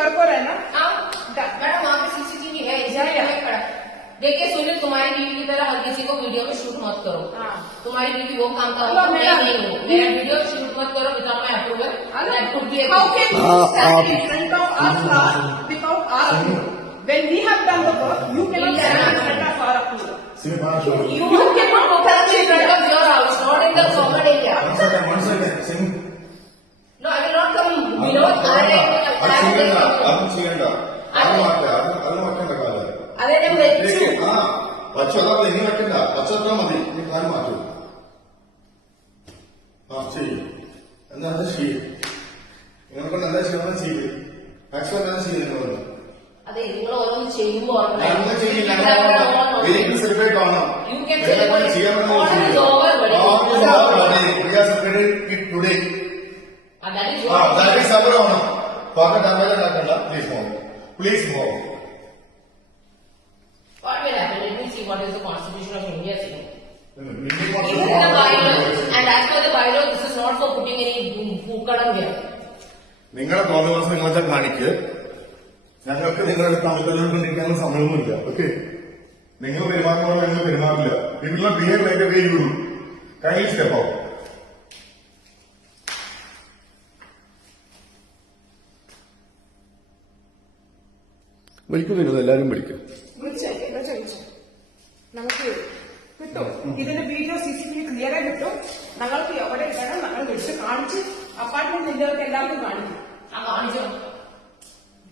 वर्क हो रहा है ना? मैडम वहाँ पे सीसीटीवी है, इसलिए खड़ा। देखिए सुनील, तुम्हारी बीवी की तरह हर किसी को वीडियो में शूट मत करो। तुम्हारी बीवी वो काम का नहीं हो, मेरा वीडियो शूट मत करो without my approval. How can you stand in front of us without our approval? When we have done the work, you cannot stand in front of our approval. You cannot open in front of your house, not in the common area. No, I will not come below. അതെ ഞാൻ വെച്ചു. പച്ചവെള്ളം ഇനി വെക്കണ്ട, പച്ചവെള്ളം മതി. നീ കാര്യം മാറ്റൂ. ചെയ്യും എന്താ ചെയ്യും. നിങ്ങളെ കൊണ്ട് എന്താ ചെയ്യണം ചെയ്ത് മാക്സിമം എന്താ ചെയ്യും നിങ്ങളൊന്ന്. അതെ, നിങ്ങൾ ഓരോന്ന് ചെയ്യുമ്പോ സെലിബ്രേറ്റ് ആവണം. ചെയ്യാൻ ടുഡേ സബറാവണം. പാക ഡാമേജ് ഉണ്ടാക്കണ്ട. Please move, please move. What will happen? Let me see what is the Constitution of India saying. This is a bylaw, and as per the bylaw, this is not for putting any പൂക്കളം here. നിങ്ങളെ തോന്നുന്ന നിങ്ങളെ കാണിക്ക്. ഞങ്ങൾക്ക് നിങ്ങളുടെ തമ്മിലുകൊണ്ടിരിക്കാനുള്ള സമയമൊന്നുമില്ല. ഓക്കെ, നിങ്ങൾ പെരുമാറുമ്പോൾ ഞങ്ങൾ പെരുമാറില്ല. നിങ്ങൾ behave like a way you do. Kindly step out. വിളിക്കും വിനോദ്, എല്ലാരും വിളിക്കും. നമുക്ക് കിട്ടും ഇതിന്റെ വീഡിയോ സിസിടിവി ക്ലിയർ ആയി കിട്ടും. ഞങ്ങൾക്ക് എവിടെ ഇടണം ഞങ്ങൾ വിളിച്ച് കാണിച്ച് അപ്പാർട്ട്മെന്റ് ഇന്ത്യർക്ക് എല്ലാവർക്കും കാണിക്കും.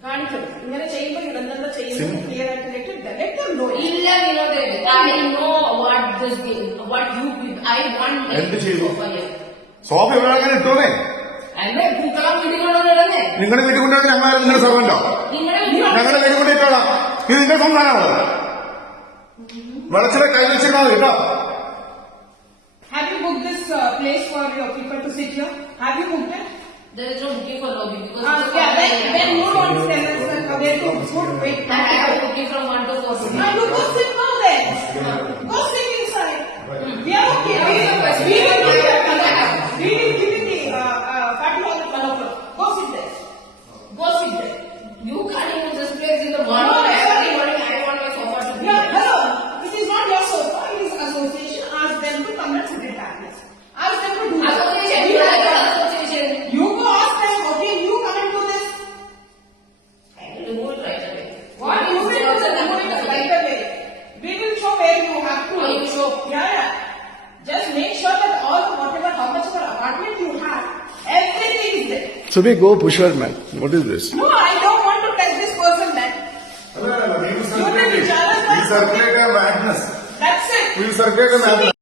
കാണിക്കും ഇങ്ങനെ ചെയ്യുമ്പോൾ ഇതെന്താ ചെയ്യുന്നത് ക്ലിയർ ആയിട്ട് ഇല്ല Vinod, I know what this what you I want. എന്ത് ചെയ്തു? സോഫ ഇവിടെ അങ്ങനെ ഇട്ടോന്നേ. എന്നെ പൂക്കളം വീട്ടിൽ കൊണ്ടുവന്നിടന്നേ. നിങ്ങളുടെ വീട്ടിൽ കൊണ്ടുവന്ന് ഞങ്ങളാരും നിങ്ങളുടെ സർവന്റോ? ഞങ്ങളുടെ വീട്ടിൽ കൊണ്ടിട്ടോളാം. ഇത് നിങ്ങളുടെ സംസ്ഥാനമാണോ? വെളച്ചിലെ കൈ വെച്ചിരുന്നാൽ കേട്ടോ. Have you booked this place for your people to sit here? Have you booked it? There is no booking for lobby because then you don't tell us where to put. Wait, I have booking from 1 to 4. You go sit now then. Go sit inside. We are okay. We will give you the party hall at 1 o'clock. Go sit there. Go sit there. You can't use this place in the morning. No, Every morning I want my sofa to be Yeah, there. hello. This is not your sofa. It is association. Ask them to come and sit it back. Ask them to do that. Association. You go ask them. Okay, you come and do this. I will remove it right away. What you will do right away. We will show where you have to. Oh, you show. Yeah. Just make sure that all whatever how much of an apartment you have, everything is there. So we go pusher man. What is this? No, I don't want to touch this person, man. We will circulate a madness. That's it. We will circulate a madness.